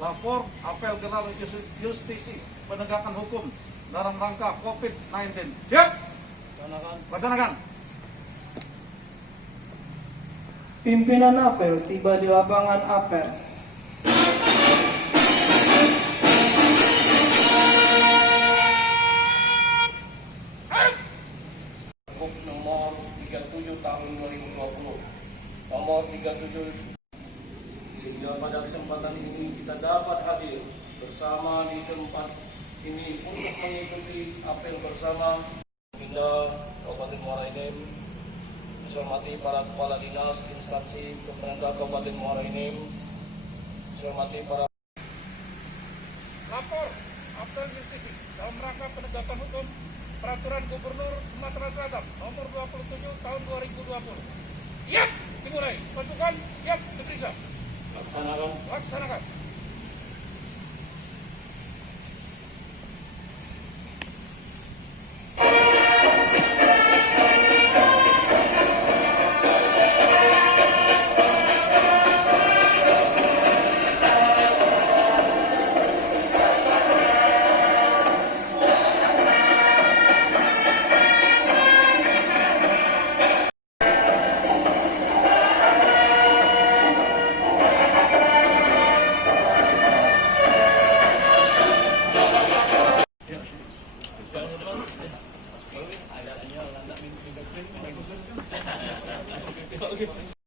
lapor apel gelar justisi penegakan hukum dalam rangka COVID-19. Siap? Laksanakan. Pimpinan apel tiba di lapangan apel. Nomor 37 tahun 2020. Nomor 37. Hingga pada kesempatan ini kita dapat hadir bersama di tempat ini untuk mengikuti apel bersama Forkompinda Kabupaten Muara Enim. Saya hormati para kepala dinas, instansi pemerintah Kabupaten Muara Enim. Saya hormati para Lapor apel justisi dalam rangka penegakan hukum Peraturan Gubernur Sumatera Selatan Nomor 27 Tahun 2020. Siap dimulai. Pasukan siap diperiksa. Laksanakan. Okay.